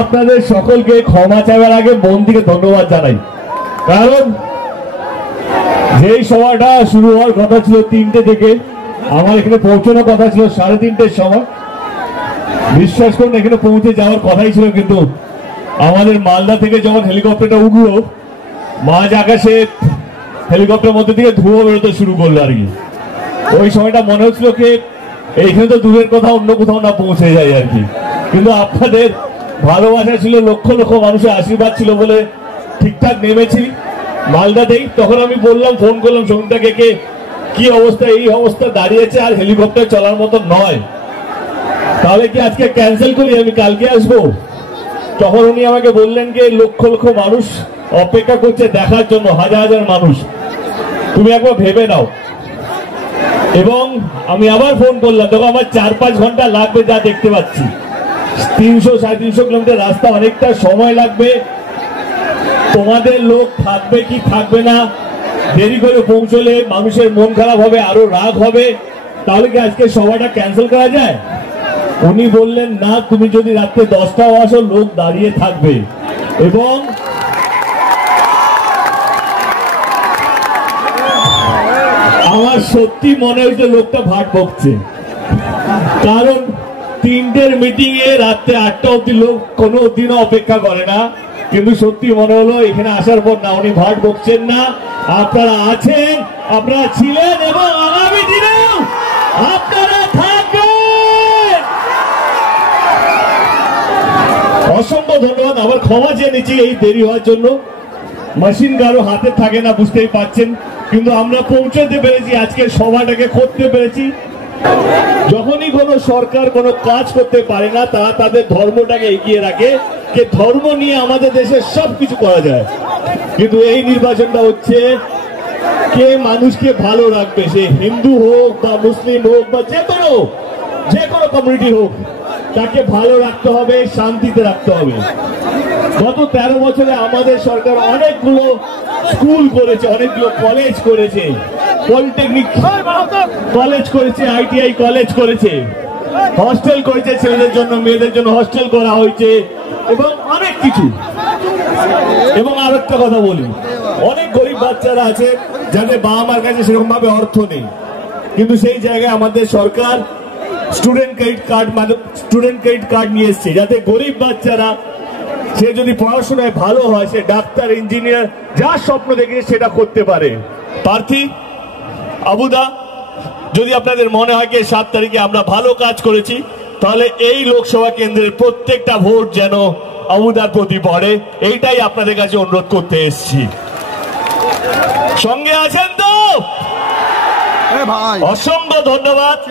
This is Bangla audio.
আপনাদের সকলকে ক্ষমা চাইবার আগে মন থেকে ধন্যবাদ জানাই, কারণ যেই সভাটা শুরু হওয়ার কথা ছিল 3টে থেকে, আমার এখানে পৌঁছানোর কথা ছিল 3:30টার সময়। বিশ্বাস করুন এখানে পৌঁছে যাওয়ার কথাই ছিল, কিন্তু আমাদের মালদা থেকে যখন হেলিকপ্টারটা উঠলো, মাঝ আকাশে হেলিকপ্টারের মধ্যে থেকে ধোঁয়া বেরোতে শুরু করলো আর কি। ওই সময়টা মনে হচ্ছিল কি এইখানে তো দূরের কথা অন্য কোথাও না পৌঁছে যায় আর কি, কিন্তু আপনাদের ভালোবাসা ছিল, লক্ষ লক্ষ মানুষের আশীর্বাদ ছিল বলে ঠিকঠাক নেমেছি মালদাতেই। তখন আমি বললাম, ফোন করলাম সঙ্গীতাকে, কি অবস্থা, এই অবস্থা দাঁড়িয়েছে আর হেলিকপ্টার চলার মতো নয়, তাহলে কি আজকে ক্যান্সেল করি, আমি কালকে আসবো। তখন উনি আমাকে বললেন যে লক্ষ লক্ষ মানুষ অপেক্ষা করছে দেখার জন্য, হাজার হাজার মানুষ, তুমি একবার ভেবে নাও। এবং আমি আবার ফোন করলাম, তখন আমার 4-5 ঘন্টা লাগবে যা দেখতে পাচ্ছি, 300-350 কিলোমিটার রাস্তা, অনেকটা সময় লাগবে। তোমাদের লোক থাকবে কি থাকবে না, দেরি করে পৌঁছলে মানুষের মন খারাপ হবে, আরো রাগ হবে, তাহলে কি আজকে সভাটা ক্যান্সেল করা যায়? উনি বললেন না, তুমি যদি রাত্রে 10টাও আসো লোক দাঁড়িয়ে থাকবে। এবং আমার সত্যি মনে হয়েছে লোকটা ভাট বকছে, কারণ 3টের মিটিং এ রাত্রে 8টা অব্দি লোক কোনো দিনও অপেক্ষা করে না, কিন্তু সত্যি মনে হলো এখানে আসার পর না, উনি ভাট বকছেন না, আপনারা আছেন, আপনারা ছিলেন এবং আগামী দিনেও আপনারা থাকবেন। অসংখ্য ধন্যবাদ, আবার ক্ষমা চেয়ে নিচ্ছি এই দেরি হওয়ার জন্য। মেশিন কারো হাতে থাকে না, বুঝতেই পারছেন, কিন্তু আমরা পৌঁছাতে পেরেছি, আজকে সভাটাকে করতে পেরেছি। যখনই কোনো সরকার কোনো কাজ করতে পারে না, তারা তাদের ধর্মটাকে এগিয়ে রাখে, যে ধর্ম নিয়ে আমাদের দেশে সবকিছু করা যায়। কিন্তু এই নির্বাচনটা হচ্ছে কে মানুষকে ভালো রাখবে, সে হিন্দু হোক বা মুসলিম হোক বা যে কোনো কমিউনিটি হোক, তাকে ভালো রাখতে হবে, শান্তিতে রাখতে হবে। গত 13 বছরে আমাদের সরকার অনেকগুলো স্কুল করেছে, অনেকগুলো কলেজ করেছে, পলিটেকনিক কলেজ করেছে, ITI কলেজ করেছে, হস্টেল করেছে, ছেলেদের জন্য মেয়েদের জন্য হস্টেল করা হয়েছে, এবং অনেক কিছু। এবং আরেকটা কথা বলি, অনেক গরিব বাচ্চারা আছে যাদের বাবা মার কাছে সেরকম ভাবে অর্থ নেই, কিন্তু সেই জায়গায় আমাদের সরকার স্টুডেন্ট ক্রেডিট কার্ড নিয়ে এসছে, যাতে গরিব বাচ্চারা, সে যদি পড়াশোনায় ভালো হয়, সে ডাক্তার, ইঞ্জিনিয়ার, যা স্বপ্ন দেখে সেটা করতে পারে। প্রার্থী আবুদা, যদি আপনাদের মনে হয় যে 7 তারিখে আমরা ভালো কাজ করেছি, তাহলে এই লোকসভা কেন্দ্রের প্রত্যেকটা ভোট যেন আবুদার প্রতি পড়ে, এইটাই আপনাদের কাছে অনুরোধ করতে এসেছি। সঙ্গে আছেন তো? অসংখ্য ধন্যবাদ।